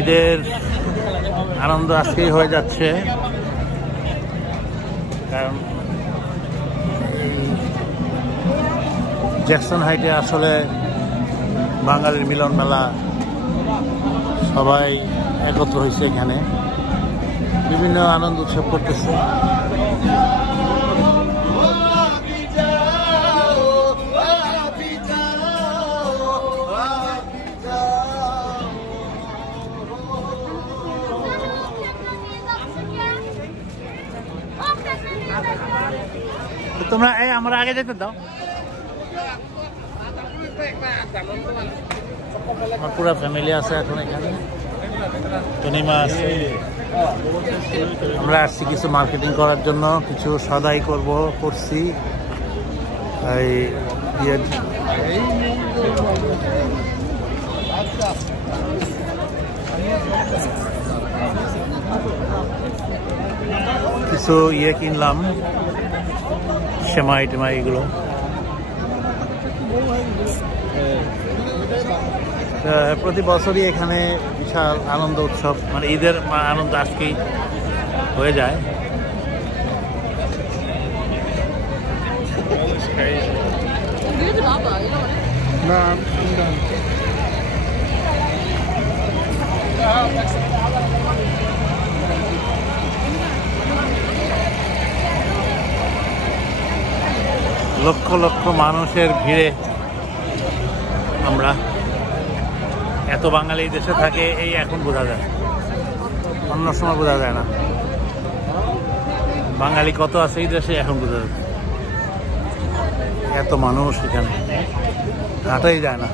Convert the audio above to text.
ঈদের আনন্দ আজকেই হয়ে যাচ্ছে, কারণ জ্যাকসন হাইটে আসলে বাঙালির মিলন মেলা, সবাই একত্র হয়েছে, এখানে বিভিন্ন আনন্দ উৎসব করতেছে। তোমরা আমরা আগে যেতে দাও, আমার পুরো ফ্যামিলি আছে এখন এখানে, তনিমা আছে। আমরা আসছি কিছু মার্কেটিং করার জন্য, কিছু সদাই করছি। এই কিছু কিনলাম, সেমাই টেমাই এগুলো। প্রতি বছরই এখানে বিশাল আনন্দ উৎসব, মানে ঈদের আনন্দ আজকেই হয়ে যায়। লক্ষ লক্ষ মানুষের ভিড়ে আমরা, এত বাঙালি দেশে থাকে এই এখন বোঝা যায়, অন্য সময় বোঝা যায় না। বাঙালি কত আছে এই দেশে এখন বোঝা যাচ্ছে, এত মানুষ এখানে হাঁটাই যায় না।